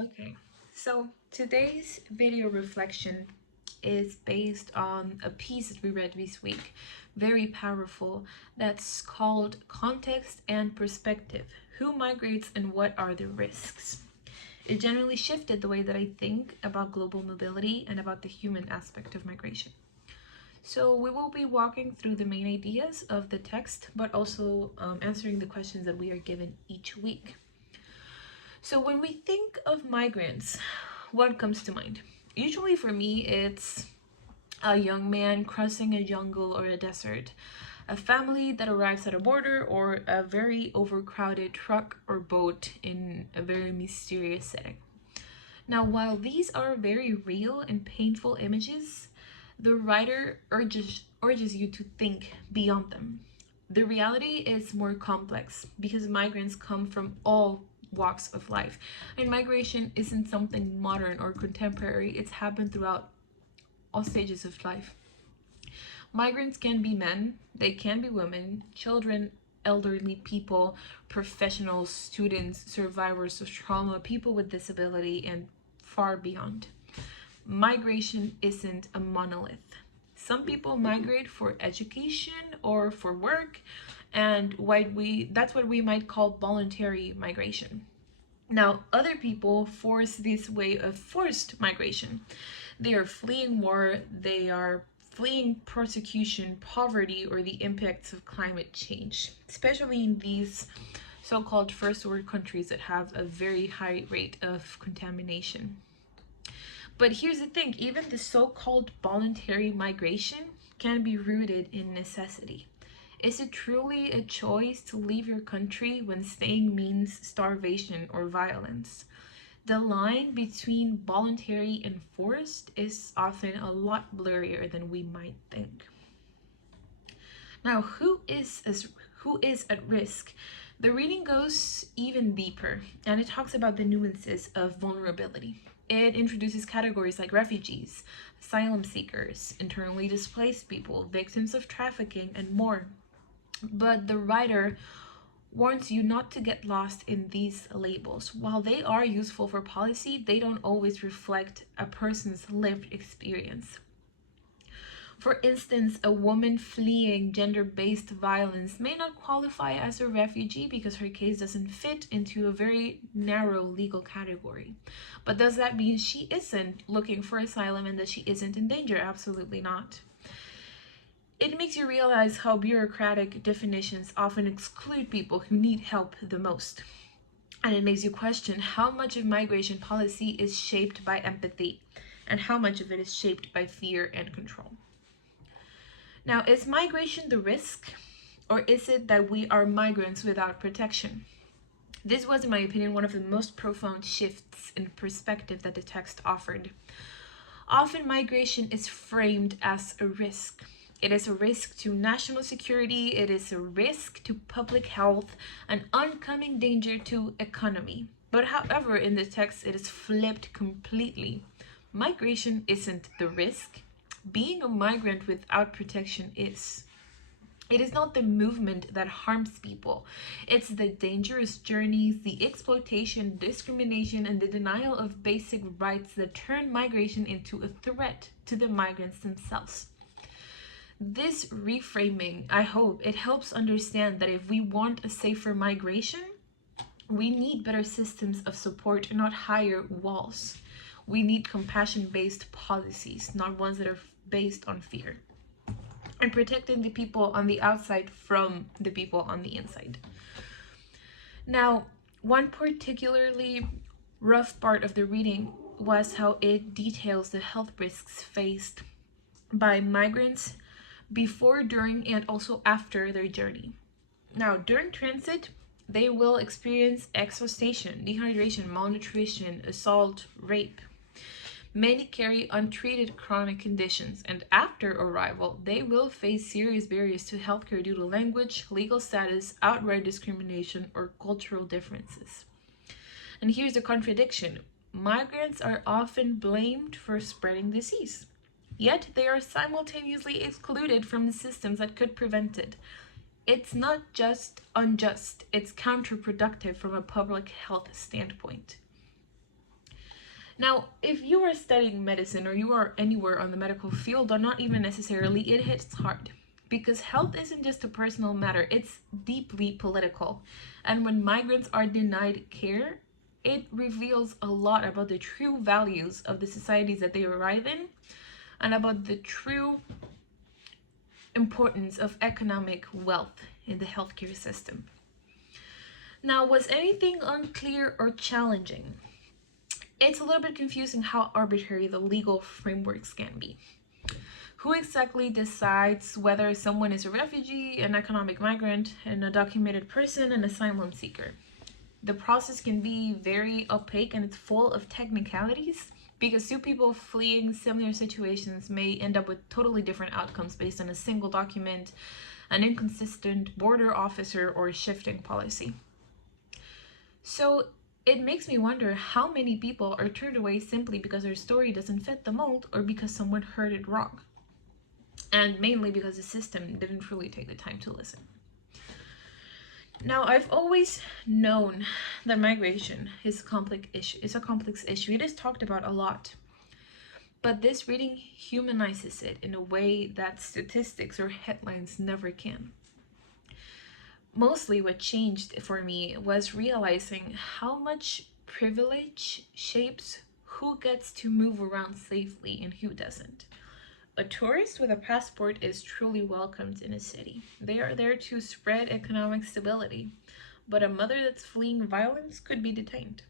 Okay, so today's video reflection is based on a piece that we read this week, very powerful, that's called Context and Perspective: Who Migrates and What Are the Risks? It generally shifted the way that I think about global mobility and about the human aspect of migration. So, we will be walking through the main ideas of the text, but also answering the questions that we are given each week. So when we think of migrants, what comes to mind? Usually for me, it's a young man crossing a jungle or a desert, a family that arrives at a border, or a very overcrowded truck or boat in a very mysterious setting. Now, while these are very real and painful images, the writer urges you to think beyond them. The reality is more complex because migrants come from all walks of life, and migration isn't something modern or contemporary, it's happened throughout all stages of life. Migrants can be men, they can be women, children, elderly people, professionals, students, survivors of trauma, people with disability, and far beyond. Migration isn't a monolith. Some people migrate for education or for work, and that's what we might call voluntary migration. Now, other people force this way of forced migration. They are fleeing war, they are fleeing persecution, poverty, or the impacts of climate change, especially in these so-called first world countries that have a very high rate of contamination. But here's the thing, even the so-called voluntary migration can be rooted in necessity. Is it truly a choice to leave your country when staying means starvation or violence? The line between voluntary and forced is often a lot blurrier than we might think. Now, who is at risk? The reading goes even deeper, and it talks about the nuances of vulnerability. It introduces categories like refugees, asylum seekers, internally displaced people, victims of trafficking, and more. But the writer warns you not to get lost in these labels. While they are useful for policy, they don't always reflect a person's lived experience. For instance, a woman fleeing gender-based violence may not qualify as a refugee because her case doesn't fit into a very narrow legal category. But does that mean she isn't looking for asylum and that she isn't in danger? Absolutely not. It makes you realize how bureaucratic definitions often exclude people who need help the most. And it makes you question how much of migration policy is shaped by empathy and how much of it is shaped by fear and control. Now, is migration the risk, or is it that we are migrants without protection? This was, in my opinion, one of the most profound shifts in perspective that the text offered. Often, migration is framed as a risk. It is a risk to national security, it is a risk to public health, an oncoming danger to economy. But however, in the text, it is flipped completely. Migration isn't the risk. Being a migrant without protection is. It is not the movement that harms people. It's the dangerous journeys, the exploitation, discrimination, and the denial of basic rights that turn migration into a threat to the migrants themselves. This reframing, I hope, it helps understand that if we want a safer migration, we need better systems of support, not higher walls. We need compassion-based policies, not ones that are based on fear. And protecting the people on the outside from the people on the inside. Now, one particularly rough part of the reading was how it details the health risks faced by migrants before, during, and also after their journey. Now, during transit, they will experience exhaustion, dehydration, malnutrition, assault, rape. Many carry untreated chronic conditions, and after arrival, they will face serious barriers to healthcare due to language, legal status, outright discrimination, or cultural differences. And here's the contradiction: migrants are often blamed for spreading disease, yet they are simultaneously excluded from the systems that could prevent it. It's not just unjust, it's counterproductive from a public health standpoint. Now, if you are studying medicine or you are anywhere on the medical field, or not even necessarily, it hits hard. Because health isn't just a personal matter, it's deeply political. And when migrants are denied care, it reveals a lot about the true values of the societies that they arrive in and about the true importance of economic wealth in the healthcare system. Now, was anything unclear or challenging? It's a little bit confusing how arbitrary the legal frameworks can be. Who exactly decides whether someone is a refugee, an economic migrant, an undocumented person, an asylum seeker? The process can be very opaque and it's full of technicalities because two people fleeing similar situations may end up with totally different outcomes based on a single document, an inconsistent border officer, or shifting policy. So it makes me wonder how many people are turned away simply because their story doesn't fit the mold or because someone heard it wrong. And mainly because the system didn't really take the time to listen. Now, I've always known that migration is a complex issue. It's a complex issue. It is talked about a lot. But this reading humanizes it in a way that statistics or headlines never can. Mostly what changed for me was realizing how much privilege shapes who gets to move around safely and who doesn't. A tourist with a passport is truly welcomed in a city. They are there to spread economic stability, but a mother that's fleeing violence could be detained.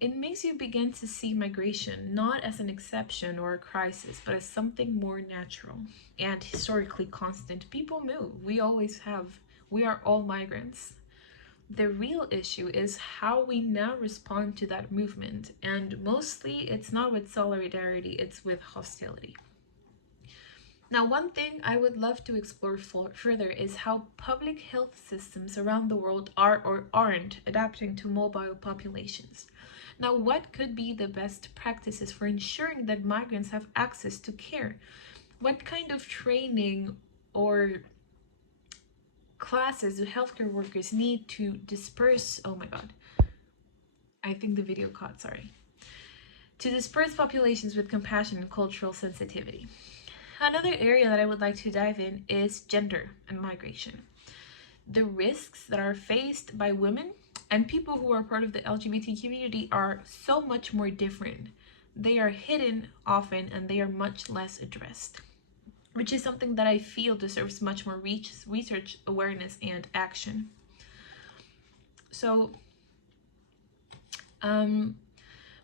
It makes you begin to see migration not as an exception or a crisis, but as something more natural and historically constant. People move. We always have. We are all migrants. The real issue is how we now respond to that movement, and mostly it's not with solidarity, it's with hostility. Now, one thing I would love to explore further is how public health systems around the world are or aren't adapting to mobile populations. Now, what could be the best practices for ensuring that migrants have access to care? What kind of training or classes do healthcare workers need to disperse? Oh my god. I think the video caught, sorry. To disperse populations with compassion and cultural sensitivity. Another area that I would like to dive in is gender and migration. The risks that are faced by women and people who are part of the LGBT community are so much more different. They are hidden often and they are much less addressed, which is something that I feel deserves much more research, awareness, and action. So,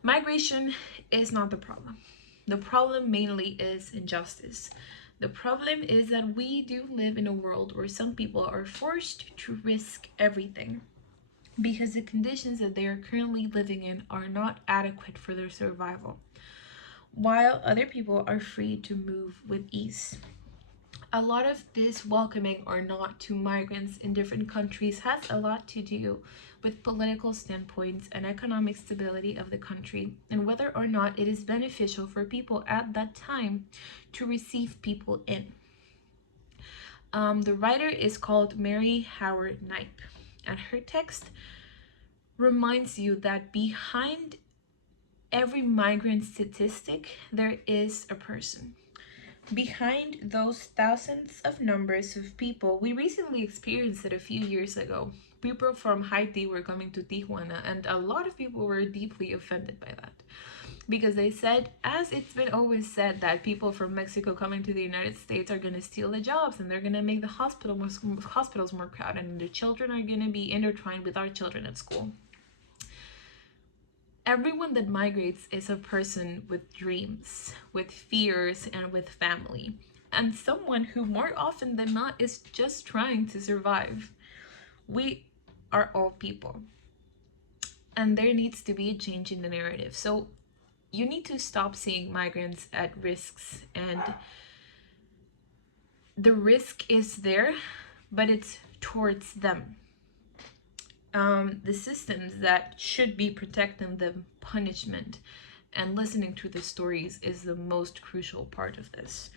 migration is not the problem. The problem mainly is injustice. The problem is that we do live in a world where some people are forced to risk everything because the conditions that they are currently living in are not adequate for their survival, while other people are free to move with ease. A lot of this welcoming or not to migrants in different countries has a lot to do with political standpoints and economic stability of the country, and whether or not it is beneficial for people at that time to receive people in. The writer is called Mary Howard Knipe, and her text reminds you that behind every migrant statistic, there is a person. Behind those thousands of numbers of people, we recently experienced it a few years ago. People from Haiti were coming to Tijuana, and a lot of people were deeply offended by that. Because they said, as it's been always said, that people from Mexico coming to the United States are going to steal the jobs and they're going to make the hospitals more crowded, and the children are going to be intertwined with our children at school. Everyone that migrates is a person with dreams, with fears, and with family, and someone who more often than not is just trying to survive. We are all people, and there needs to be a change in the narrative. So you need to stop seeing migrants at risks, and the risk is there, but it's towards them. The systems that should be protecting them, punishment, and listening to the stories is the most crucial part of this.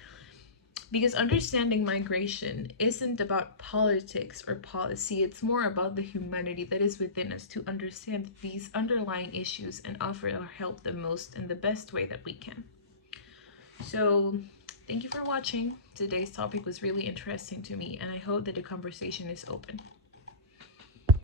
because understanding migration isn't about politics or policy. It's more about the humanity that is within us to understand these underlying issues and offer our help the most in the best way that we can. So thank you for watching. Today's topic was really interesting to me, and I hope that the conversation is open.